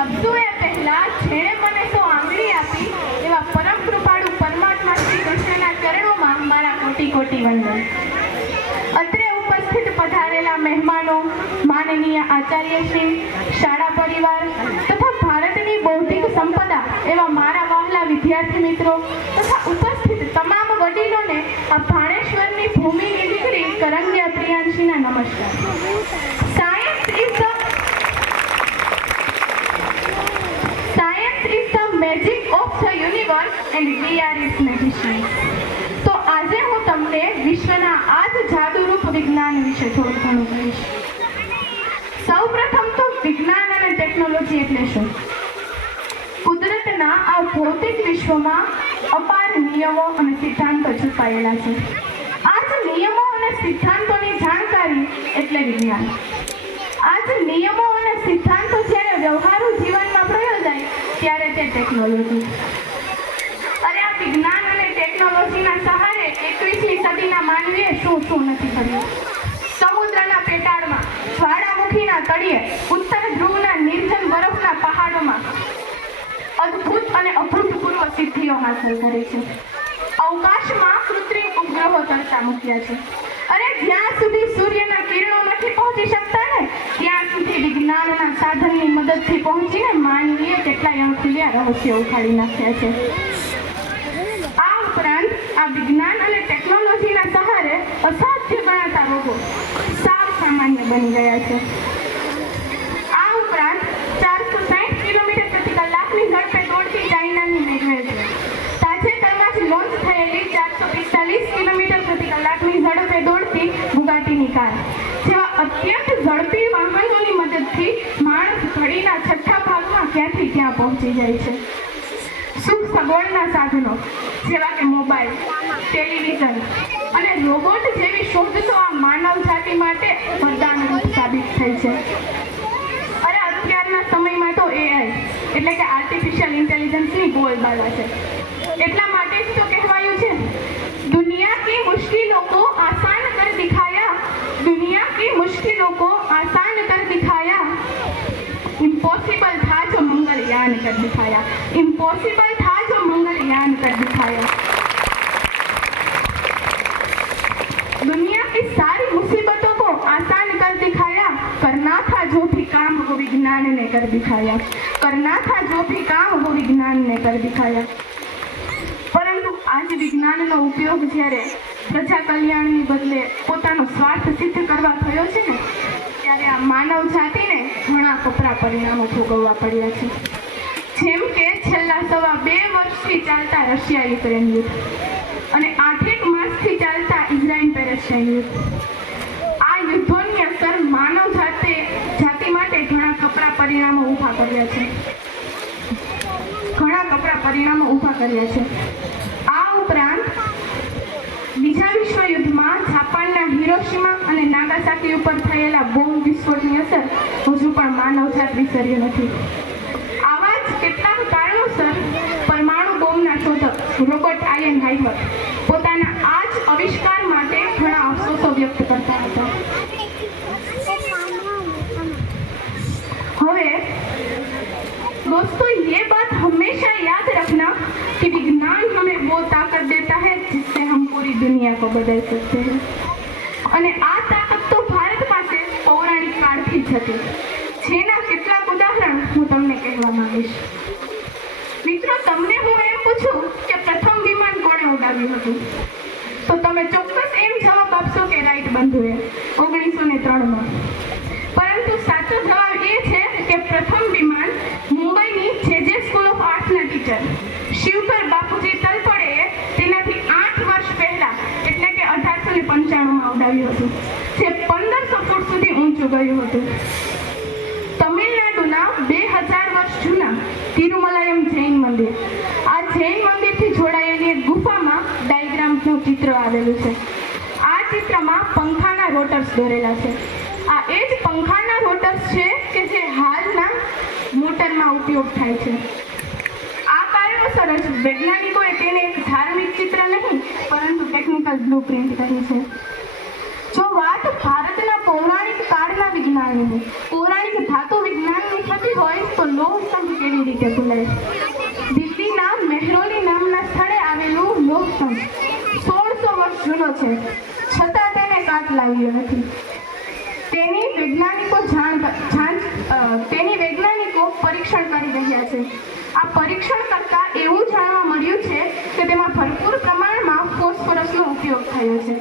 લપસુએ પહેલા જેણે મને સો આંગળી આપી એવા પરમ કૃપાળુ પરમાત્મા શ્રી કૃષ્ણના ચરણોમાં મારા કોટી કોટી વંદન. અત્રે ઉપસ્થિત પધારેલા મહેમાનો, માનનીય આચાર્યશ્રી, શાળા પરિવાર તથા ભારતની બૌદ્ધિક સંપદા એવા મારા વહાલા વિદ્યાર્થી મિત્રો તથા ઉપસ્થિત તમામ વડીલોને આ ભાણેશ્વરની ભૂમિની દીકરી કરંગિયા પ્રિયાંશીના નમસ્કાર. Science is the magic of the universe and we are its magicians. તો આજે હું તમને વિશ્વના આ જ જાદુરૂપ વિજ્ઞાન વિશે થોડું ઘણું કહીશ. સૌપ્રથમ તો વિજ્ઞાન અને ટેકનોલોજી એટલે શું? કુદરતના આ ભૌતિક વિશ્વમાં અપાર નિયમો અને સિદ્ધાંતો છુપાયેલા છે. આ જ નિયમો અને સિદ્ધાંતોની જાણકારી એટલે વિજ્ઞાન. આ જ નિયમો અને સિદ્ધાંતો જ્યારે વ્યવહારુ જીવનમાં પ્રયોજાય ત્યારે તે ટેકનોલોજી. અરે આ વિજ્ઞાન અને ટેકનોલોજીના સહારે 21મી સદીના માનવીએ શું નથી કર્યું. સમુદ્રના પેટાળમાં, જ્વાળામુખીના તળિયે, ઉત્તર ધ્રુવના નિર્જન બરફના પહાડોમાં અદ્ભુત અને અભૂતપૂર્વ સિદ્ધિઓ હાંસલ કરી છે. અવકાશમાં કૃત્રિમ ઉપગ્રહો તરતા મૂક્યા છે. અરે જ્યાં સુધી સૂર્યના કિરણો નથી પહોંચી શકતા ને ત્યાં સુધી વિજ્ઞાનના સાધનની મદદથી પહોંચીને માનવીએ કેટલાય અણખુલ્યા રહસ્યો ઉખાડી નાખ્યા છે. આ ઉપરાંત આ વિજ્ઞાન અને ટેકનોલોજીના સહારે અસાધ્ય ગણાતા રોગો સાવ સામાન્ય બની ગયા છે. આ ઉપરાંત 460 કિલોમીટર પ્રતિ કલાકની ઝડપે દોડતી ચાઇનાની મેઘવેવ, તાજેતરમાં જ લોન્ચ થયેલી 445 કિલોમીટર પ્રતિ કલાકની ઝડપે દોડતી બુગાટીની કાર જેવા અત્યંત ઝડપી વાહનોની મદદથી માણસ ઘડીના છઠ્ઠા ભાગમાં ક્યાંથી ક્યાં પહોંચી જાય છે. સુખ સગવડના સાધનો જેવા કે મોબાઈલ, ટેલિવિઝન અને રોબોટ જેવી શોધ તો આ માનવ જાતિ માટે વરદાનરૂપ સાબિત થઈ છે. અરે અત્યારના સમયમાં તો AI એટલે કે આર્ટિફિશિયલ ઇન્ટેલિજન્સની બોલબાલા છે. એટલા માટે જ તો કહેવાયું છે, दुनिया की मुश्किलों को आसान कर दिखाया, दुनिया की मुश्किलों को आसान कर दिखाया, इम्पॉसिबल था जो मंगलयान कर दिखाया, इम्पॉसिबल था जो मंगलयान कर दिखाया. दुनिया की सारी मुसीबतों को आसान कर दिखाया, करना था जो भी काम वो विज्ञान ने कर दिखाया, करना था जो भी काम वो विज्ञान ने कर दिखाया. પરંતુ આજ વિજ્ઞાનનો ઉપયોગ જ્યારે પ્રજા કલ્યાણની બદલે પોતાનો સ્વાર્થ સિદ્ધ કરવા થયો છે ને ત્યારે આ માનવ જાતિને ઘણા કપરા પરિણામો ભોગવવા પડ્યા છે. જેમ કે છેલ્લા 2.5 વર્ષથી ચાલતા રશિયા યુક્રેન યુદ્ધ અને 8 માસથી ચાલતા ઇઝરાયલ પેલેસ્ટાઇન યુદ્ધ. આ યુદ્ધોની અસર માનવ જાતિ માટે ઘણા કપરા પરિણામો ઊભા કર્યા છે. આ ઉપરાંત બીજા વિશ્વયુદ્ધમાં જાપાનના હિરોશિમા અને નાગાસાકી ઉપર થયેલા બોમ્બ વિસ્ફોટની અસર હજુ પણ માનવજાત વિસર્યો નથી. આવા જ કેટલાક કારણોસર પરમાણુ બોમ્બના શોધક રોબર્ટ આયનહાઇમર પોતાના આ જ આવિષ્કાર માટે ઘણા અફસોસો વ્યક્ત કરતા હતા. હવે दोस्तों ये बात हमेशा याद रखना कि विज्ञान हमें वो ताकत देता है जिससे हम पूरी दुनिया को बदल सकते हैं. અને આ તાકાત તો ભારત પાસે પૌરાણિક કાળથી જ હતી, જેના કેટલાક ઉદાહરણ હું તમને કહેવા માંગીશ. મિત્રો, તમને હું એમ પૂછું કે પ્રથમ વિમાન કોણે ઉડાવ્યું હતું તો તમે ચોક્કસ એમ જવાબ આપશો કે રાઈટ બંધુએ 1903માં. પરંતુ સાચો જવાબ એ છે કે પ્રથમ વિમાન મુંબઈની જે સ્કૂલ ઓફ આર્ટ્સના ટીચર શિવકર બાપુજી તલપડેએ તેનાથી 8 વર્ષ પહેલા એટલે કે 1895માં ઉડાવ્યું હતું, જે 1500 ફૂટ સુધી ઊંચું ગયું હતું. તમિલનાડુના 2000 વર્ષ જૂના તિરુમલાયમ જૈન મંદિર, આ જૈન મંદિરથી જોડાયેલી એક ગુફામાં ડાયાગ્રામનું ચિત્ર આવેલું છે. આ ચિત્રમાં પંખાના રોટર્સ દોરેલા છે. આ એ જ પંખાના રોટર્સ છે કે જે હાલના મોટરમાં ઉપયોગ થાય છે. આ કારણોસર જ વૈજ્ઞાનિકોએ તેને એક ધાર્મિક ચિત્ર નહીં પરંતુ ટેકનિકલ બ્લુપ્રિન્ટ કરી છે. જો વાત ભારતના પૌરાણિક કાળના વિજ્ઞાનની, પૌરાણિક ધાતુ વિજ્ઞાનની થતી હોય તો લોહ સ્તંભ કેવી રીતે ભૂલાય? દિલ્હીના મહેરોલી નામના સ્થળે આવેલું લોહ સ્તંભ 1600 વર્ષ જૂનો છે, છતાં તેને કાટ લાવ્યો નથી. તેની વૈજ્ઞાનિકો પરીક્ષણ કરી રહ્યા છે. આ પરીક્ષણ કરતા એવું જાણવા મળ્યું છે કે તેમાં ભરપૂર પ્રમાણમાં ફોસ્ફરસનો ઉપયોગ થયો છે.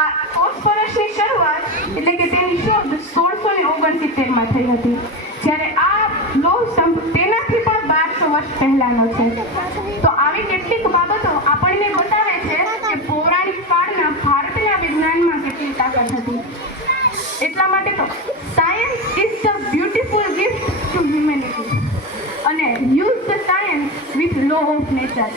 આ ફોસ્ફરસની શરૂઆત એટલે કે તેની શોધ 1669માં થઈ હતી, જ્યારે આ લોહ સ્તંભ તેનાથી પણ 1200 વર્ષ પહેલાનો છે. તો આવી કેટલીક બાબતો આપણને બતાવે છે કે પૌરાણિક કાળના ભારતના વિજ્ઞાનમાં કેટલી તાકાત હતી. એટલા માટે તો science is the beautiful gift to humanity અને use the science with law of nature.